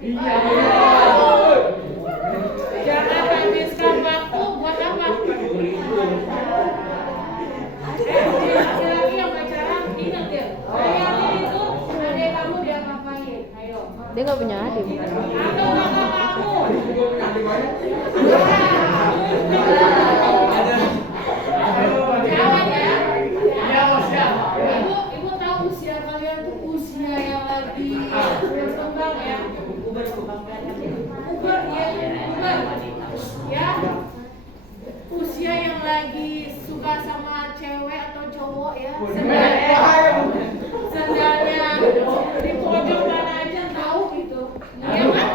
Iya. Jangan habiskan waktu buat apa? Laki-laki yang pacaran ingat ya. Bayangin itu adik kamu dia ngapain? Ayo. Dia nggak punya adik. Atau kakak kamu? Jawab ya. Ibu tahu usia kalian tuh usia yang lagi berkembang ya. Uber ya, ya. Usia yang lagi suka sama cewek atau cowok ya. Sendalnya di pojok mana aja tahu gitu. Iya kan?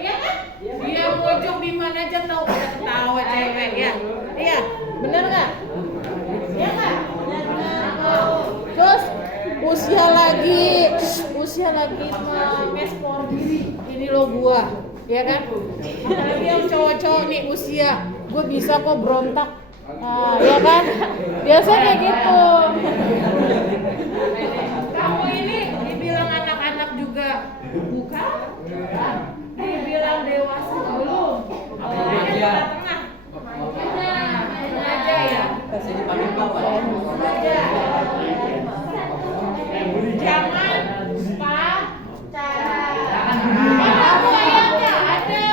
Iya kan? Dia pojok di mana aja tahu. Ketawa cewek ya. Iya, bener nggak? Iya nggak? Terus usia lagi mengeksplor diri. Ini lo gua, ya kan? Apalagi yang cowok-cowok nih usia, gua bisa kok berontak. Ya kan? Biasanya kayak gitu. Kamu ini dibilang anak-anak juga bukan? Dibilang dewasa belum? Tengah-tengah. Aja ya. Aja. Jangan pacaran. Kamu ayatnya ada.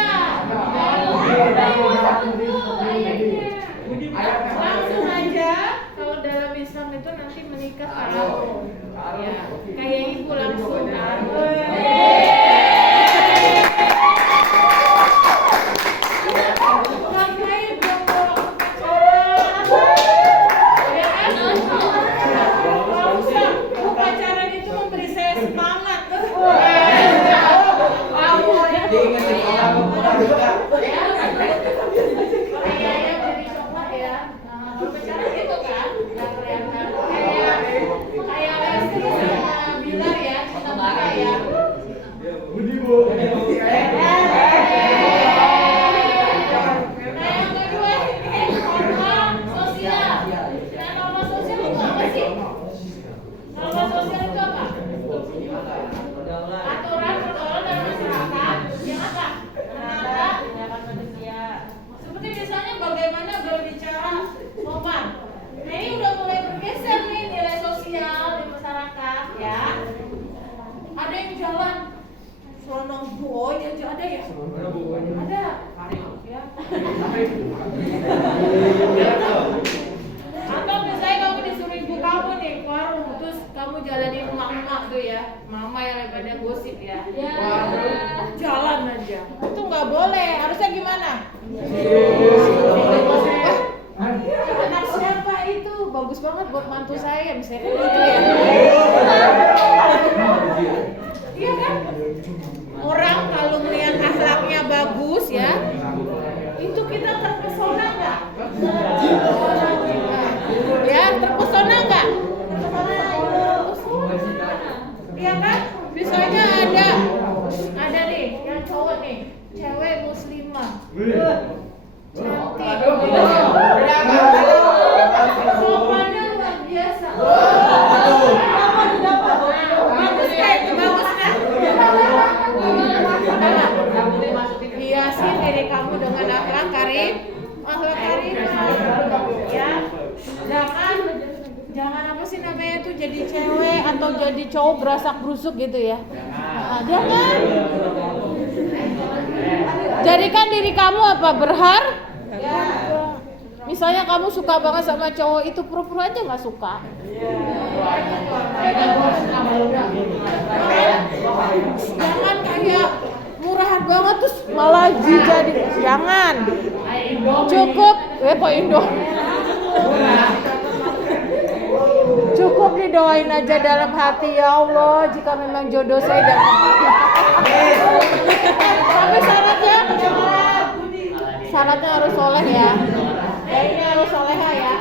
Langsung aja kalau dalam Islam itu nanti menikah kalau ya kayak ibu langsung kan. Ngapain dong orang pacaran? Ya kan? Nggak usah. Pacaran itu memberi saya semangat. Kayak jadi coklat ya. Kalau pacaran gitu kan, nggak kelihatan. Kayak Lesti sama Bilar ya, cinta mata ya. Budi Bu. Nah yang kedua ini norma sosial. Nah norma sosial itu apa sih? Norma sosial itu apa? Aturan pergaulan dalam masyarakat yang apa? Menata tindakan manusia. Seperti misalnya bagaimana berbicara sopan. Nah ini udah mulai bergeser nih nilai sosial di masyarakat ya. Ada yang jalan selonong boy aja ada ya? Ada. Ya. Atau misalnya kamu disuruh ibu kamu nih ke warung, terus kamu jalanin emak-emak tuh ya, mama yang pada gosip ya. Jalan aja. Itu nggak boleh. Harusnya gimana? Anak siapa itu? Bagus banget buat mantu saya, misalnya kan gitu ya. Iya kan? Orang kalau melihat akhlaknya bagus ya, itu kita terpesona nggak? Ya, terpesona nggak? Iya kan? Misalnya ada nih yang cowok nih, cewek muslimah, cantik, sopannya luar biasa. Bagus kan? Hiasi diri kamu dengan akhlak karim, ya. Jangan apa sih namanya tuh jadi cewek atau jadi cowok berasak brusuk gitu ya. Jangan. Jadikan diri kamu apa? Berharga. Misalnya kamu suka banget sama cowok itu, pura-pura aja nggak suka. Jangan kayak murahan banget terus malah jadi. Jangan. Cukup. Kok Indo? Cukup didoain aja dalam hati, ya Allah, jika memang jodoh saya jangan. Tapi syaratnya harus soleh ya. Ini harus soleha ya.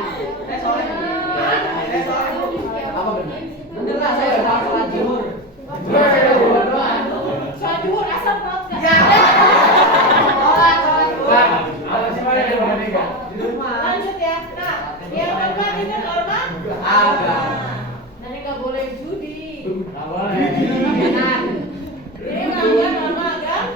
Sholat zuhur asal perut nggak? Lanjut ya. Nah, yang keempat ini norma. Nanti nggak boleh judi. Ini melanggar norma agama.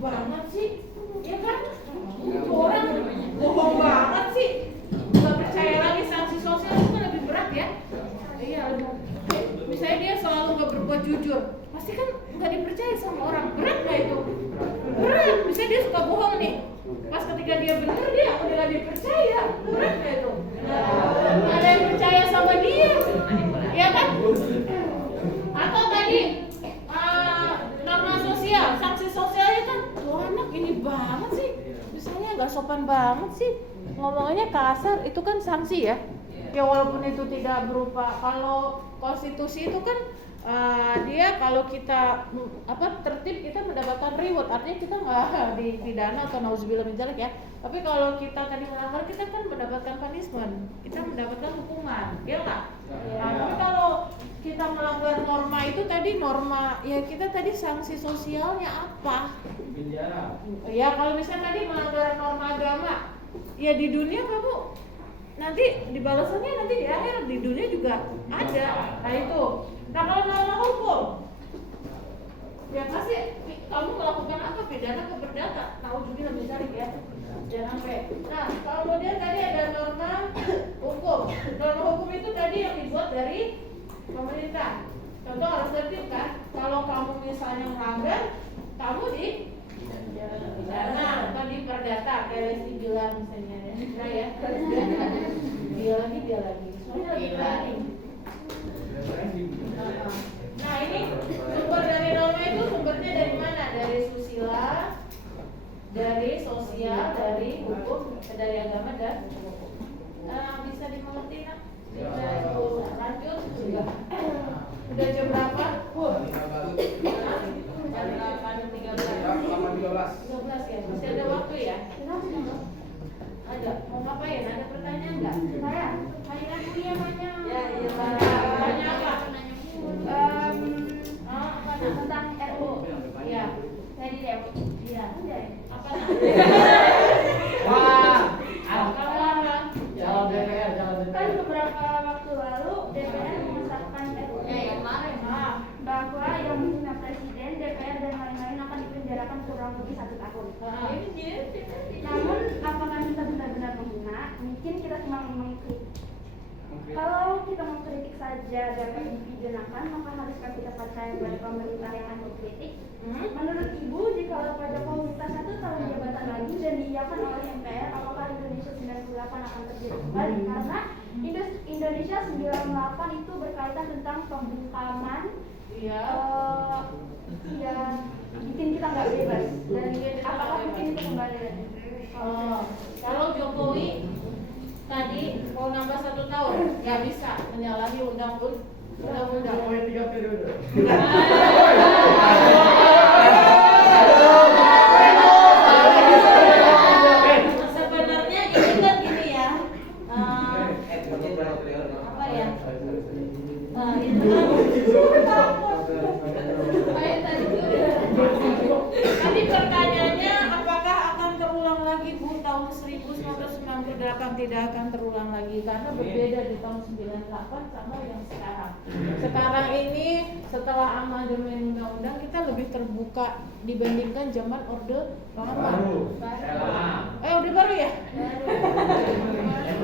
banget sih, ya kan? Itu orang bohong banget sih, nggak percaya lagi. Sanksi sosial itu kan lebih berat ya. Iya, misalnya dia selalu nggak berbuat jujur, pasti kan nggak dipercaya sama orang. Berat nggak itu? Berat. Misalnya dia suka bohong nih, pas ketika dia benar dia udah nggak dipercaya. Berat nggak itu? Nggak ada yang percaya sama dia, ya kan? Atau tadi norma sosial, sanksi sosialnya kan, tuh anak ini banget sih, misalnya nggak sopan banget sih, ngomongnya kasar, itu kan sanksi ya. Ya walaupun itu tidak berupa, kalau konstitusi itu kan dia kalau kita tertib kita mendapatkan reward, artinya kita nggak dipidana atau nauzubillah min dzalik ya. Tapi kalau kita tadi melanggar kita kan mendapatkan punishment, kita mendapatkan hukuman, ya nggak? Nah, tapi kalau kita melanggar norma itu tadi norma, ya kita tadi sanksi sosialnya apa? Ya kalau misalnya tadi melanggar norma agama, ya di dunia kamu nanti dibalasannya nanti di akhirat, di dunia juga ada. Nah itu. Nah kalau norma hukum, ya pasti kamu melakukan apa? Pidana ke perdata. Nauzubillah min dzalik ya. Jangan sampai. Nah kemudian tadi ada norma hukum. Norma hukum itu tadi yang dibuat dari pemerintah. Contoh harus tertib kan? Kalau kamu misalnya melanggar, kamu di pidana atau di perdata kayak Lesti Bilar misalnya ya. Nah ya. Dia lagi. Soalnya lagi planning. Nah ini sumber dari norma itu sumbernya dari mana? Dari susila, dari sosial, dari hukum, dari agama dan hukum. Bisa dimengerti nak? Bisa itu lanjut sudah. Udah jam berapa? Jam 8.13 ya? Masih ada waktu ya? Ada, mau ngapain? Ada pertanyaan nggak? Saya, mainan kuliah banyak. Ya, iya banyak apa? Tentang RU. Iya. Saya di RU. Iya. Apa? Wah. Kalau apa? Jalan DPR, kan beberapa waktu lalu DPR mengesahkan RU. Yang kemarin. Bahwa yang menghina presiden, DPR dan lain-lain akan dipenjarakan kurang lebih 1 tahun. Namun apakah kita benar-benar menghina? Mungkin kita cuma mengkritik. Kalau kita mengkritik saja dapat dipidanakan, maka haruskah kita percaya pada pemerintah yang akan mengkritik? Menurut Ibu, jika Pak Jokowi minta 1 tahun jabatan lagi dan diiyakan oleh MPR, apakah Indonesia 98 akan terjadi kembali? Karena Indonesia 98 itu berkaitan tentang pembungkaman yang bikin kita nggak bebas. Dan apakah mungkin itu kembali lagi? Kalau Jokowi tadi mau nambah 1 tahun, nggak bisa menyalahi undang-undang. Jokowi 3 periode. Sebenarnya ini kan gini ya, apa ya? Tadi pertanyaannya apakah akan terulang lagi Bu tahun 1998? Tidak akan terulang lagi karena berbeda di tahun 98 sama yang sekarang. Sekarang ini setelah amandemen undang-undang kita lebih terbuka dibandingkan zaman Orde Baru. Orde Baru ya?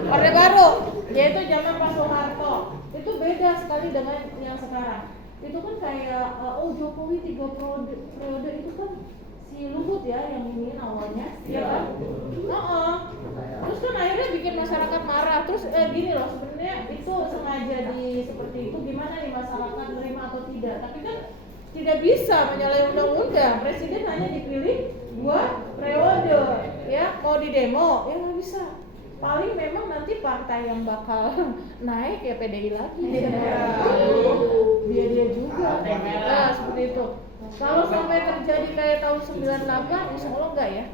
Orde Baru, yaitu zaman Pak Soeharto. Itu beda sekali dengan yang sekarang. Itu kan kayak Jokowi 3 periode itu kan si Luhut ya yang ini awalnya, ya kan? Terus kan akhirnya bikin masyarakat marah. Terus gini loh, sebenarnya itu sengaja seperti itu gimana nih masyarakat menerima atau tidak? Tapi kan tidak bisa menyalahi undang-undang. Presiden hanya dipilih 2 periode, ya. Mau di demo, ya nggak bisa. Paling memang nanti partai yang bakal naik ya PDI lagi. Dia juga. Nah, seperti itu. Kalau sampai terjadi kayak tahun 98, insya Allah enggak ya?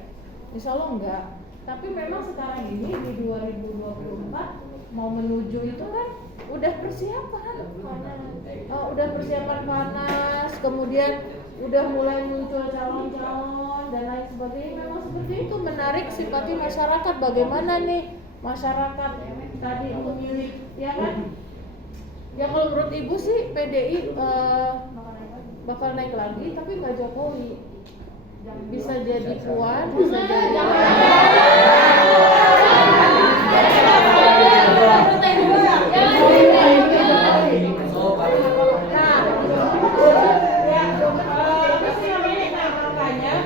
Insya Allah enggak. Tapi memang sekarang ini di 2024 mau menuju itu kan udah persiapan. Udah persiapan panas, kemudian udah mulai muncul calon-calon dan lain sebagainya. Memang seperti itu, menarik simpati masyarakat. Bagaimana nih masyarakat tadi memilih, ya kan? Ya kalau menurut Ibu sih PDI bakal naik lagi, tapi nggak Jokowi. bisa jadi puan, bisa jadi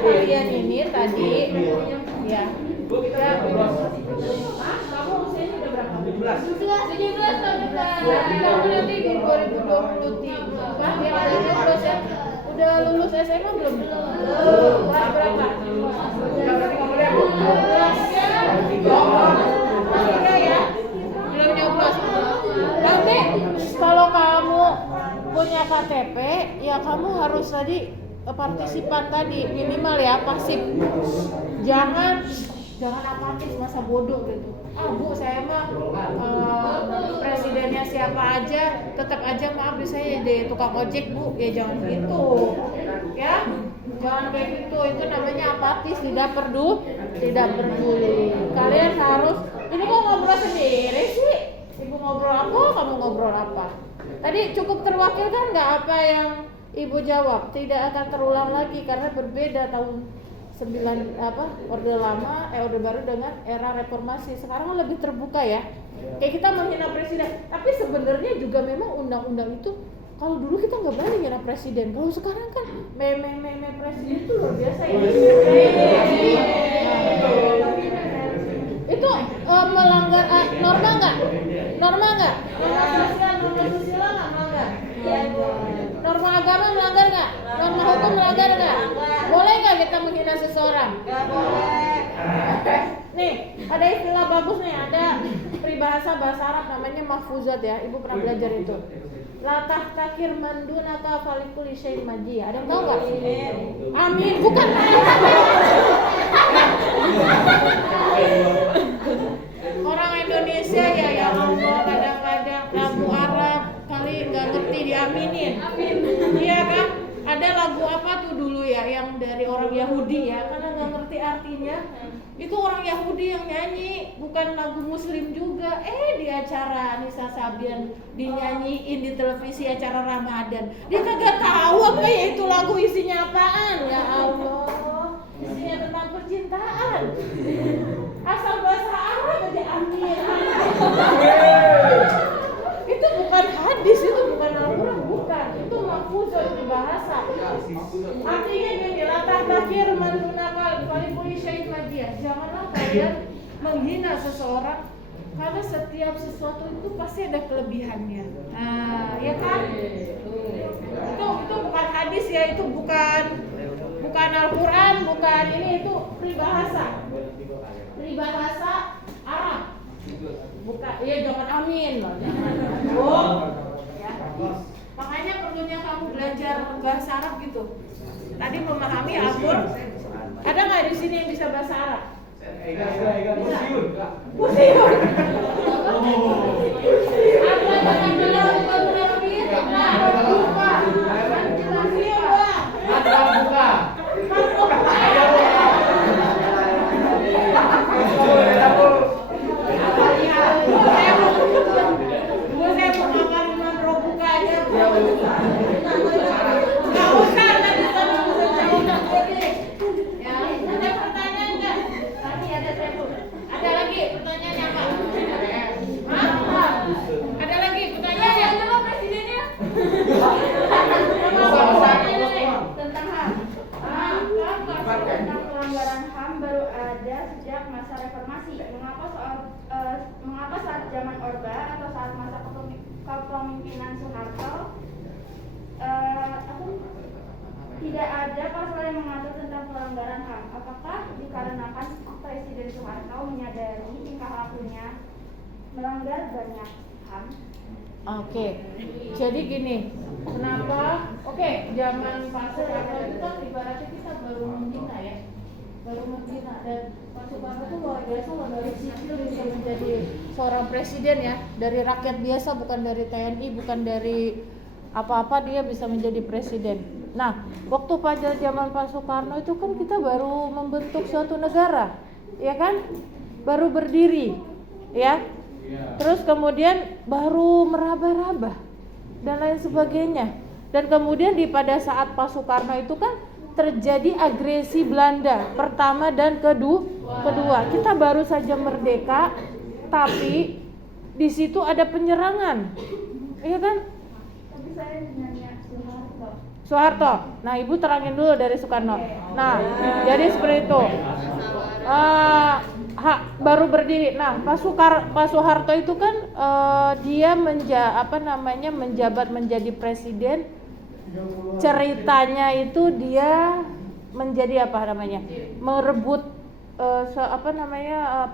kalian ini tadi ya. Kamu usianya udah berapa? 17 tahun depan. Kamu nanti di 2023 ya, udah lulus SMA belum? Kelas berapa? Ya, belum nyoblos. Nanti kalau kamu punya KTP, ya kamu harus tadi partisipan tadi minimal ya, pasif. Jangan apatis masa bodoh gitu. Bu saya mah presidennya siapa aja, tetap aja maaf saya jadi tukang ojek Bu. Ya jangan gitu. Ya. Jangan kayak gitu. Itu namanya apatis, tidak peduli. Kalian harus, ini kok ngobrol sendiri sih? Ibu ngobrol apa, kamu ngobrol apa? Tadi cukup terwakilkan nggak apa yang Ibu jawab? Tidak akan terulang lagi karena berbeda tahun 9 orde lama, orde baru dengan era reformasi. Sekarang kan lebih terbuka ya. Kayak kita menghina presiden, tapi sebenarnya juga memang undang-undang itu, kalau dulu kita nggak berani menghina presiden. Kalau sekarang kan meme presiden itu luar biasa ya. Itu melanggar norma nggak? Norma sosial nggak melanggar? Norma agama melanggar nggak? Norma hukum melanggar nggak? Boleh nggak kita menghina seseorang? Nggak boleh. Nih, ada istilah bagus nih, ada peribahasa bahasa Arab namanya mahfuzat ya. Ibu pernah belajar itu. La tahtakir mandunaka falikul syai'in maji. Ada yang tahu nggak? Amin. Bukan. Orang Indonesia ya Allah, kadang-kadang lagu Arab kali nggak ngerti diaminin. Amin. Iya kan? Ada lagu apa tuh dulu ya yang dari orang Yahudi ya, karena nggak ngerti artinya. Itu orang Yahudi yang nyanyi, bukan lagu Muslim juga. Di acara Nisa Sabian dinyanyiin di televisi acara Ramadan. Dia kagak tahu apa ya itu lagu isinya apaan. Ya Allah, isinya tentang percintaan. Asal bahasa Arab aja amin. Itu bukan hadis, itu bukan Al-Quran, bukan. Itu mahfuzah, itu bahasa. Artinya gini, latah takir mandunakal falikul syai'in majiyah. Janganlah kalian menghina seseorang, karena setiap sesuatu itu pasti ada kelebihannya. Nah, ya kan? Itu bukan hadis ya, itu bukan Al-Quran, bukan ini, itu peribahasa Arab. Bukan, iya jangan amin loh, jangan. Ya. Makanya perlunya kamu belajar bahasa Arab gitu. Tadi memahami Al-Qur'an. Ada nggak di sini yang bisa bahasa Arab? Museum. Apa jangan bilang lebih? Buka. Mengapa saat zaman Orde atau saat masa kepemimpinan Soeharto tidak ada pasal yang mengatur tentang pelanggaran HAM? Apakah dikarenakan Presiden Soeharto menyadari tingkah lakunya melanggar banyak HAM? Oke, jadi gini, kenapa? Zaman Pak Soeharto itu kan ibaratnya kita baru membina ya, dan Pak Soeharto itu luar biasa loh, dari sipil bisa menjadi seorang presiden ya, dari rakyat biasa, bukan dari TNI, bukan dari apa-apa, dia bisa menjadi presiden. Nah, waktu pada zaman Pak Soekarno itu kan kita baru membentuk suatu negara, ya kan? Baru berdiri, ya. Terus kemudian baru meraba-raba dan lain sebagainya. Dan kemudian pada saat Pak Soekarno itu kan terjadi agresi Belanda pertama dan kedua. Kita baru saja merdeka, tapi di situ ada penyerangan, iya kan? Tapi saya nanya Soeharto. Nah, Ibu terangin dulu dari Soekarno. Nah, jadi seperti itu. Baru berdiri. Nah, Pak Soeharto itu kan dia menjabat menjadi presiden. Ceritanya itu dia menjadi merebut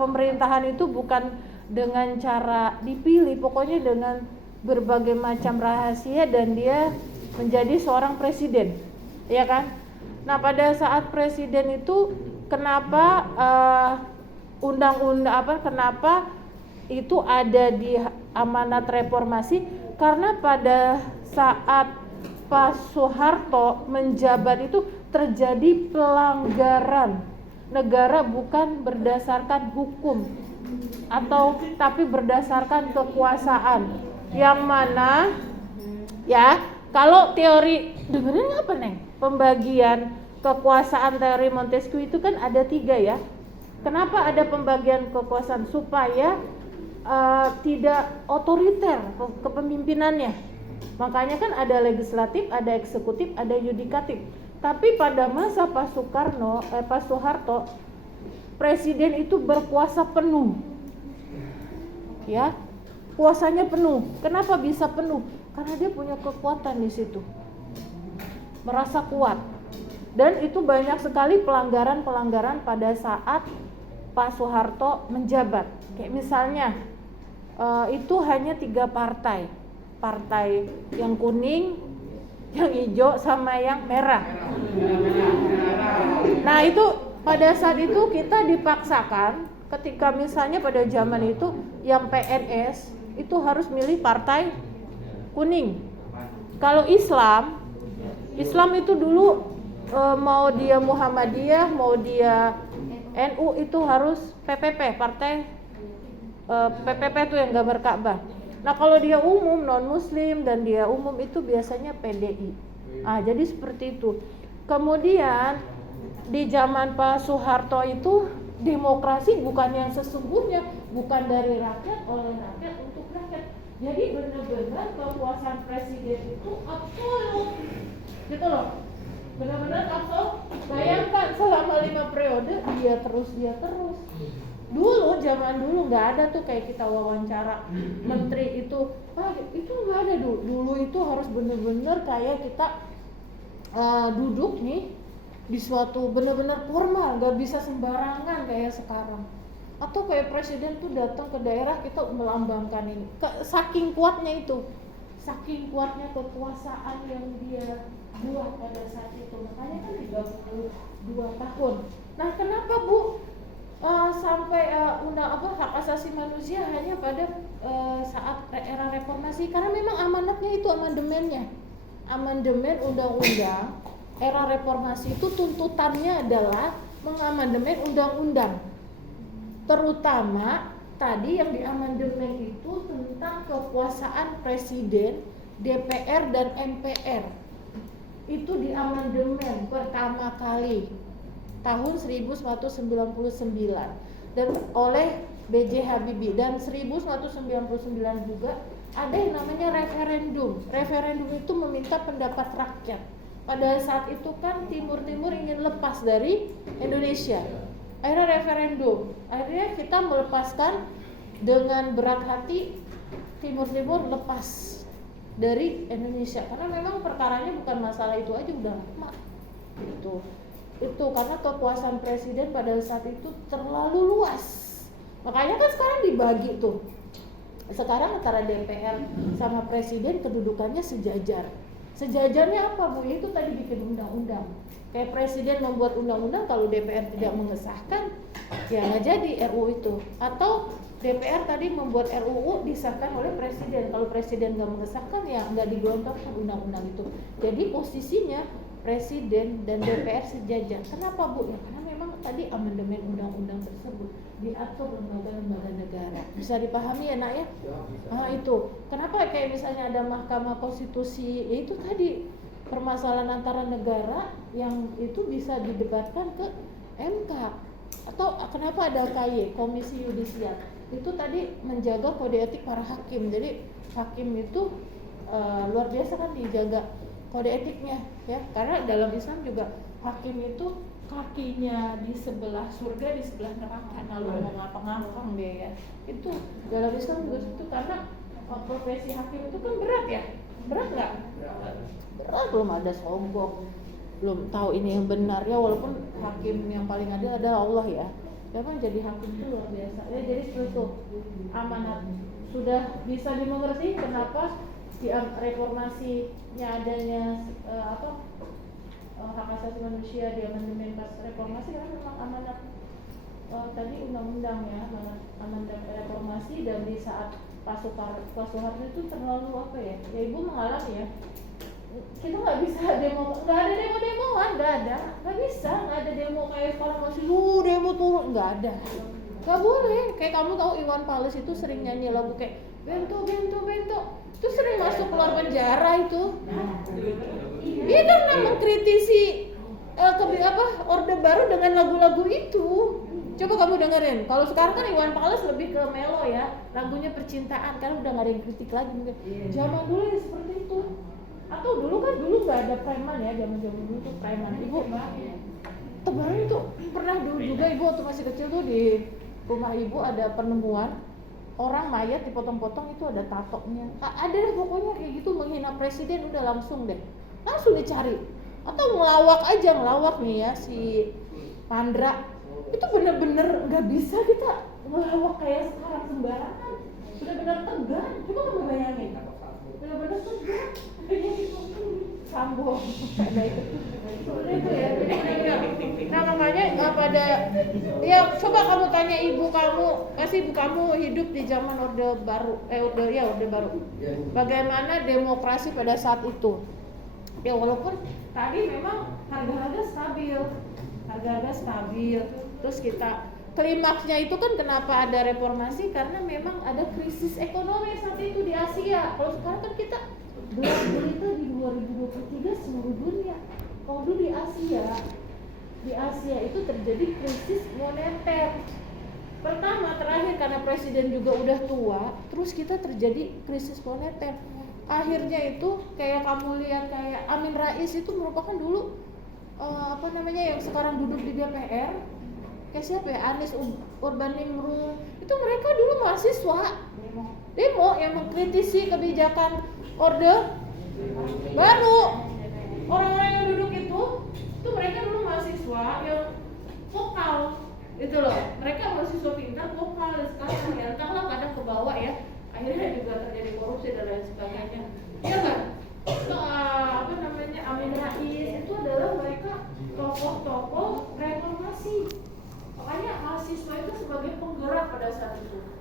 pemerintahan itu bukan dengan cara dipilih, pokoknya dengan berbagai macam rahasia, dan dia menjadi seorang presiden, ya kan? Nah, pada saat presiden itu kenapa kenapa itu ada di amanat reformasi? Karena pada saat Pak Soeharto menjabat itu terjadi pelanggaran negara bukan berdasarkan hukum tapi berdasarkan kekuasaan, yang mana ya, kalau teori dengerin apa Neng? Pembagian kekuasaan teori Montesquieu itu kan ada 3 ya. Kenapa ada pembagian kekuasaan? Supaya tidak otoriter kepemimpinannya. Makanya kan ada legislatif, ada eksekutif, ada yudikatif. Tapi pada masa Pak Soeharto, presiden itu berkuasa penuh. Ya, kuasanya penuh. Kenapa bisa penuh? Karena dia punya kekuatan di situ, merasa kuat, dan itu banyak sekali pelanggaran pada saat Pak Soeharto menjabat. Kayak misalnya itu hanya 3 partai yang kuning, yang hijau, sama yang merah. Nah, itu pada saat itu kita dipaksakan, ketika misalnya pada zaman itu yang PNS itu harus milih partai kuning. Kalau Islam itu dulu mau dia Muhammadiyah, mau dia NU, itu harus PPP, partai PPP itu yang gambar Ka'bah. Nah, kalau dia umum, non muslim dan dia umum itu biasanya PDI. Jadi seperti itu. Kemudian di zaman Pak Soeharto itu demokrasi bukan yang sesungguhnya, bukan dari rakyat, oleh rakyat, untuk rakyat. Jadi benar-benar kekuasaan presiden itu absolut, gitu loh, benar-benar absolut. Bayangkan selama 5 periode dia terus. Dulu zaman dulu nggak ada tuh kayak kita wawancara menteri itu, itu nggak ada dulu. Dulu itu harus benar-benar kayak kita duduk nih di suatu benar-benar formal, nggak bisa sembarangan kayak sekarang. Atau kayak presiden tuh datang ke daerah, kita melambangkan ini. Saking kuatnya kekuasaan yang dia buat pada saat itu. Makanya kan 32 tahun. Nah, kenapa Bu sampai hak asasi manusia hanya pada saat era reformasi? Karena memang amanatnya itu amandemen undang-undang. Era reformasi itu tuntutannya adalah mengamandemen undang-undang. Terutama tadi yang diamandemen itu tentang kekuasaan presiden, DPR dan MPR. Itu diamandemen pertama kali tahun 1999 dan oleh B.J. Habibie, dan 1999 juga ada yang namanya referendum. Referendum itu meminta pendapat rakyat. Pada saat itu kan Timur ingin lepas dari Indonesia. Akhirnya referendum. Akhirnya kita melepaskan dengan berat hati, Timur lepas dari Indonesia. Karena memang perkaranya bukan masalah itu aja, udah lama. Itu karena kekuasaan presiden pada saat itu terlalu luas. Makanya kan sekarang dibagi tuh. Sekarang antara DPR sama presiden kedudukannya sejajar. Sejajarnya apa Bu? Itu tadi bikin undang-undang. Kayak presiden membuat undang-undang, kalau DPR tidak mengesahkan, ya nggak jadi RUU itu. Atau DPR tadi membuat RUU disahkan oleh presiden. Kalau presiden nggak mengesahkan, ya nggak digelontorkan undang-undang itu. Jadi posisinya presiden dan DPR sejajar. Kenapa Bu? Ya karena memang tadi amandemen undang-undang tersebut diatur lembaga-lembaga negara. Bisa dipahami ya Nak ya? Itu. Kenapa kayak misalnya ada Mahkamah Konstitusi? Ya itu tadi permasalahan antara negara yang itu bisa didebatkan ke MK. Atau kenapa ada KY, Komisi Yudisial? Itu tadi menjaga kode etik para hakim. Jadi hakim itu luar biasa kan dijaga kode etiknya ya, karena dalam Islam juga hakim itu kakinya di sebelah surga, di sebelah neraka. Kalau mau ngapa-ngapang dia ya, itu dalam Islam juga itu, karena profesi hakim itu kan berat ya. Berat nggak? Berat, belum ada sombong, belum tahu ini yang benar ya, walaupun hakim yang paling adil adalah Allah ya. Memang jadi hakim itu luar biasa ya. Jadi seperti itu amanat. Sudah bisa dimengerti kenapa di reformasinya adanya hak asasi manusia di amandemen pas reformasi, karena memang amanat tadi undang-undang ya, amanat reformasi. Dan di saat Pak Soeharto itu terlalu apa ya, ya ibu mengalami ya, kita nggak bisa demo, nggak ada demo-demoan, nggak bisa, nggak ada demo kayak sekarang masih demo turun, nggak ada, nggak boleh. Kayak kamu tahu Iwan Fals itu sering nyanyi lagu kayak bento itu sering masuk keluar penjara itu. Dia kan mengkritisi Orde Baru dengan lagu-lagu itu. Coba kamu dengerin. Kalau sekarang kan Iwan Fals lebih ke melo ya, lagunya percintaan, karena udah nggak ada yang kritik lagi mungkin. Zaman dulu ya seperti itu. Atau dulu nggak ada preman ya, zaman dulu tuh preman. Ibu tebaran tuh pernah dulu juga ibu waktu masih kecil tuh di rumah ibu ada penemuan orang mayat dipotong-potong itu ada tatonya. Ada deh pokoknya kayak gitu, menghina presiden udah langsung dicari. Atau ngelawak nih ya si Pandra. Itu bener-bener nggak bisa kita ngelawak kayak sekarang sembarangan. Bener-bener tegang. Coba kamu bayangin. Bener-bener tegang. Sambung. Itu ya. Nah makanya pada ya coba kamu tanya ibu kamu, pasti ibu kamu hidup di zaman Orde Baru. Orde Baru. Bagaimana demokrasi pada saat itu? Ya walaupun tadi memang harga-harga stabil. Terus kita klimaksnya itu kan kenapa ada reformasi, karena memang ada krisis ekonomi saat itu di Asia. Kalau sekarang kan kita belas berita di 2023 seluruh dunia. Kalau dulu di Asia itu terjadi krisis moneter. Pertama, terakhir karena presiden juga udah tua, terus kita terjadi krisis moneter. Akhirnya itu kayak kamu lihat kayak Amin Rais itu merupakan dulu yang sekarang duduk di DPR. Kayak siapa ya? Anies Urbaningrum. Itu mereka dulu mahasiswa demo yang mengkritisi kebijakan Orde Baru. Orang-orang yang duduk itu mereka dulu mahasiswa yang vokal itu loh. Mereka mahasiswa pintar vokal. Sekarang ya entahlah kadang ke bawah ya, akhirnya juga terjadi korupsi dan lain sebagainya. Iya kan? Amin Rais itu adalah mereka tokoh-tokoh reformasi. Makanya mahasiswa itu sebagai penggerak pada saat itu.